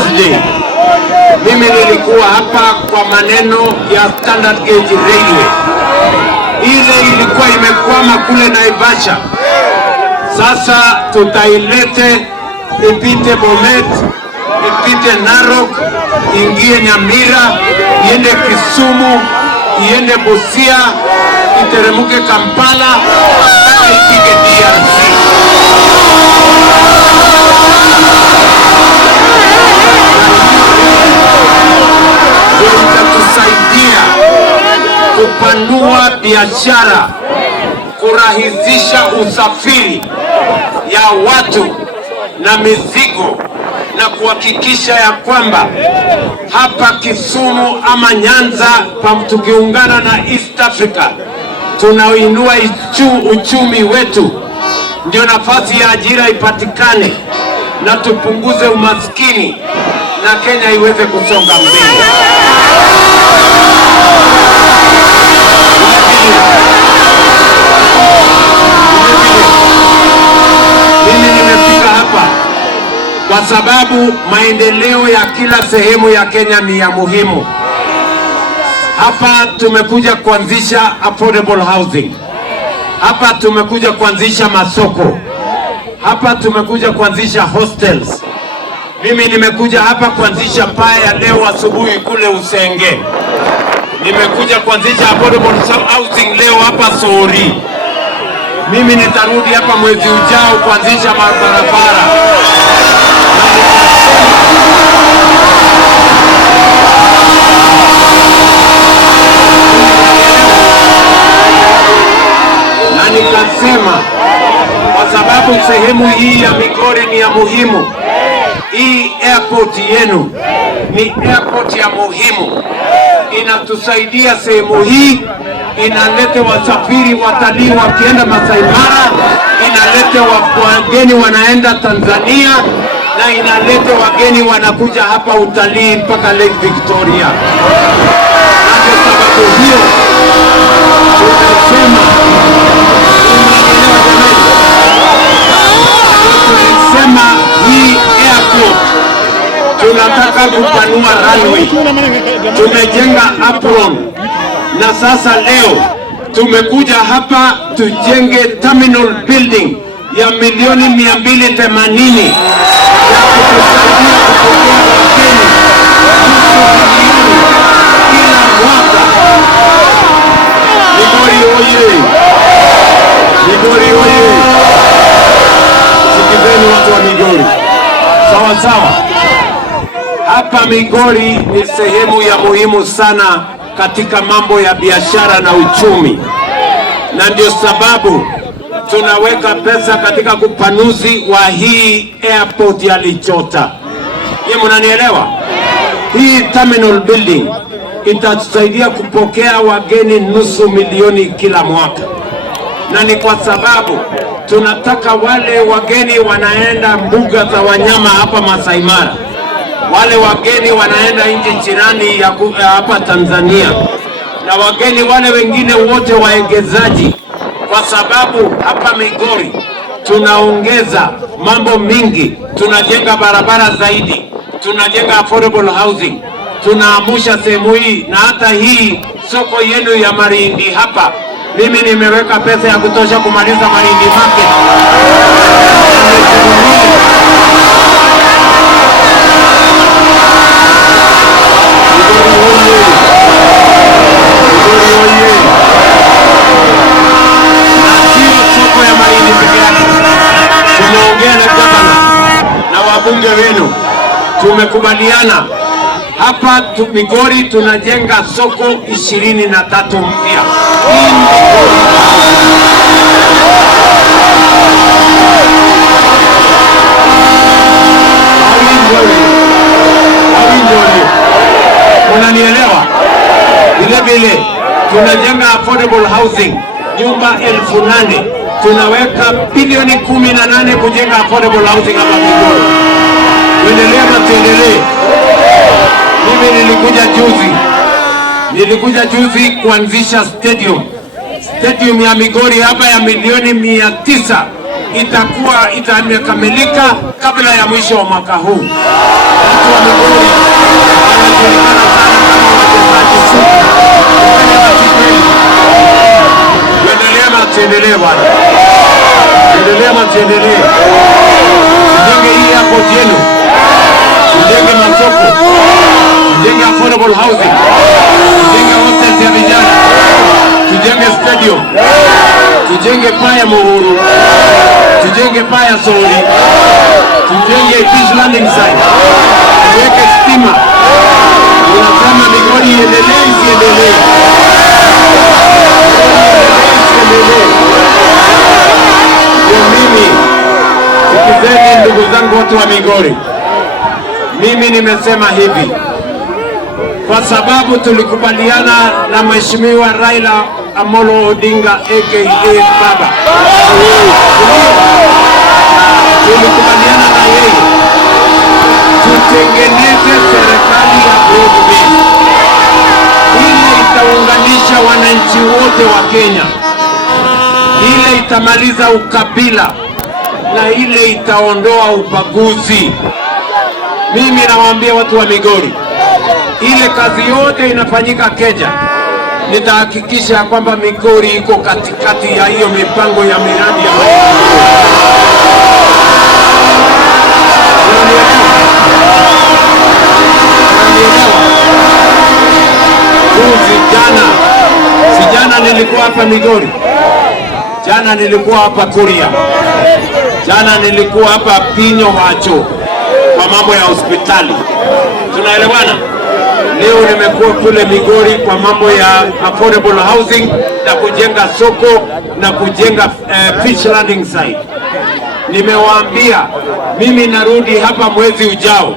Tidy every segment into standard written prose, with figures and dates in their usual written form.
Thursday mimi nilikuwa hapa kwa maneno ya standard gauge railway. Ile ilikuwa imekwama kule Naivasha. Sasa tutailete ipite Bomet, ipite Narok, ingie Nyamira, iende Kisumu, iende Busia, iteremuke Kampala, ifike DRC. Itatusaidia kupanua biashara, kurahisisha usafiri ya watu na mizigo, na kuhakikisha ya kwamba hapa Kisumu ama Nyanza tukiungana na East Africa tunainua uchumi wetu, ndio nafasi ya ajira ipatikane na tupunguze umaskini na Kenya iweze kusonga mbele. Mimi nimefika hapa kwa sababu maendeleo ya kila sehemu ya Kenya ni ya muhimu. Hapa tumekuja kuanzisha affordable housing. Hapa tumekuja kuanzisha masoko. Hapa tumekuja kuanzisha hostels. Mimi nimekuja hapa kuanzisha paya leo asubuhi kule Usenge. Nimekuja kuanzisha affordable housing leo hapa Sori. Mimi nitarudi hapa mwezi ujao kuanzisha barabara. Na nikasema kwa sababu sehemu hii ya Migori ni ya muhimu, hii airport yenu ni airport ya muhimu, inatusaidia sehemu hii, inaleta wasafiri watalii wakienda Masai Mara, inaleta wageni wanaenda Tanzania, na inaleta wageni wanakuja hapa utalii mpaka Lake Victoria. Na kwa sababu hiyo tunasema hii airport tunataka kupanua runway. Tumejenga apron na sasa leo tumekuja hapa tujenge terminal building ya milioni 280 ya kutusaidia kupokea wageni kila mwaka. Migori oye! Migori oye! Sikizeni watu wa Migori, sawa sawa. Hapa Migori ni sehemu ya muhimu sana katika mambo ya biashara na uchumi, na ndio sababu tunaweka pesa katika kupanuzi wa hii airport ya Lichota. Yeye mnanielewa? Hii terminal building itatusaidia kupokea wageni 500,000 kila mwaka, na ni kwa sababu tunataka wale wageni wanaenda mbuga za wanyama hapa Masai Mara, wale wageni wanaenda nchi jirani ya hapa Tanzania, na wageni wale wengine wote waegezaji, kwa sababu hapa Migori tunaongeza mambo mingi. Tunajenga barabara zaidi, tunajenga affordable housing, tunaamusha sehemu hii, na hata hii soko yenu ya Marindi hapa mimi nimeweka pesa ya kutosha kumaliza Marindi market. Wabunge wenu tumekubaliana hapa Migori tunajenga soko 23 mpya. Unanielewa? Vile vile tunajenga affordable housing nyumba 8,000. Tunaweka bilioni 18 kujenga affordable housing hapa Migori. Tuendelee ama tuendelee? Mimi nilikuja juzi kuanzisha stadium ya Migori hapa ya milioni 900 itakamilika kabla ya mwisho wa mwaka huu. bwana. Endelee ama tuendelee? Tujenge hii airport yenu, tujenge masoko, tujenge affordable housing, tujenge hostels ya vijana, tujenge stadium, tujenge paya Muhuru, tujenge paya Sori, tujenge fish landing site, tuweke stima. Unasema Migori iendelee isiendelee? Mimi, sikizeni ndugu zangu watu wa Migori, mimi nimesema hivi kwa sababu tulikubaliana na Mheshimiwa Raila Amolo Odinga aka Baba. Tulikubaliana na yeye tutengeneze serikali ya broad-based ile itaunganisha wananchi wote wa Kenya, ile itamaliza ukabila na ile itaondoa ubaguzi. Mimi nawaambia watu wa Migori, ile kazi yote inafanyika Kenya, nitahakikisha kwamba Migori iko katikati ya hiyo mipango ya miradi ya Jana nilikuwa hapa Migori, jana nilikuwa hapa Kuria, jana nilikuwa hapa Pinyo Wacho kwa mambo ya hospitali. Tunaelewana? Leo nimekuwa kule Migori kwa mambo ya affordable housing na kujenga soko na kujenga fish landing site. Nimewaambia mimi narudi hapa mwezi ujao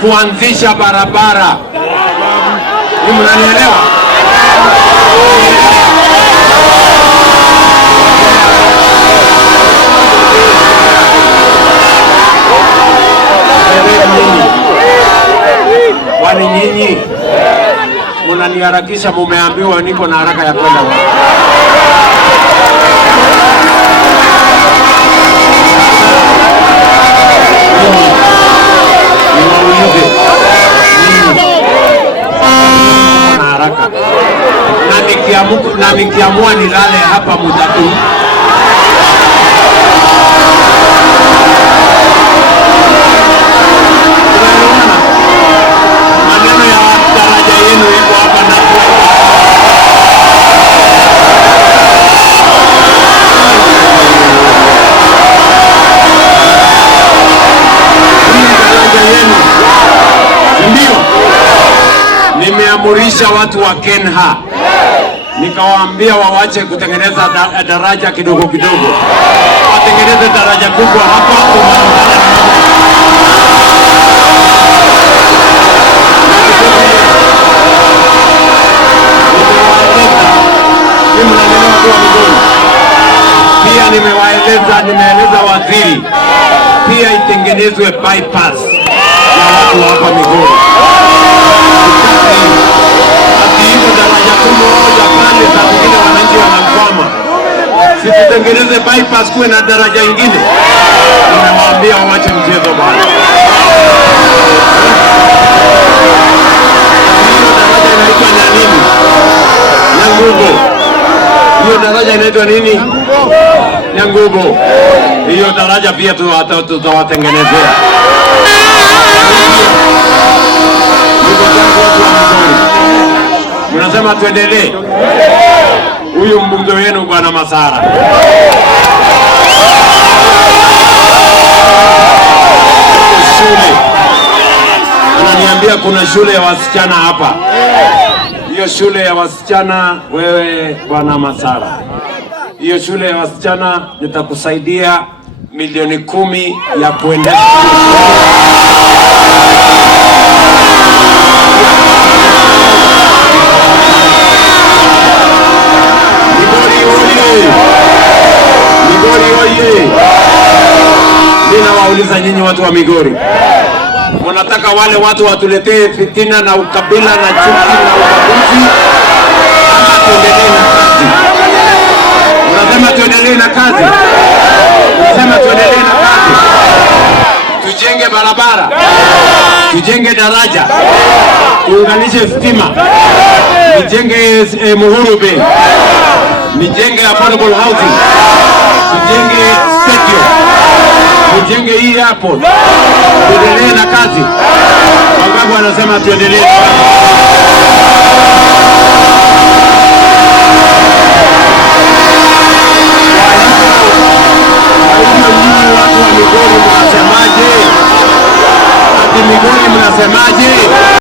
kuanzisha barabara. Ni mnanielewa? Kwani nyinyi mnaniharakisha? Mumeambiwa niko na haraka ya kwenda wapi? Niwaulize na haraka, na nikiamua nilale hapa muda huu, maneno ya daraja yenu iko hapa na ndio nimeamurisha watu wa Kenha, nikawaambia wawache kutengeneza daraja kidogo kidogo, watengeneze daraja kubwa hapa pia nimeeleza waziri pia itengenezwe bypass ya watu hapa Migori. Hiyo daraja kubwa moja pale za wengine wananchi wanakwama, sikutengeneze bypass kuwe na daraja ingine. Nimewaambia waache mchezo bwana. Hiyo daraja inaitwa nini? Nyangubo. Hiyo daraja inaitwa nini? Nyangubo. Hiyo daraja pia tutawatengenezea. Mnasema tuendelee? Huyu mbunge wenu Bwana Masara shule ananiambia kuna shule ya wasichana hapa. Hiyo shule ya wasichana, wewe Bwana Masara, hiyo shule ya wasichana nitakusaidia milioni 10 ya kuendesha. Migori oye! Ninawauliza nyinyi watu wa Migori, mnataka wale watu watuletee fitina na ukabila na chuki na ubaguzi, ama tuendelee na kazi? Unasema tuendelee na kazi? Unasema tuendelee na kazi? Tujenge barabara, tujenge daraja, tuunganishe stima, tujenge Muhuru Bay, nijenge affordable housing, tujenge stadium, tujenge hii hapo, tuendelee na kazi. Wangapi wanasema tuendelee? Watu wa Migori mnasemaje? Ati Migori mnasemaje?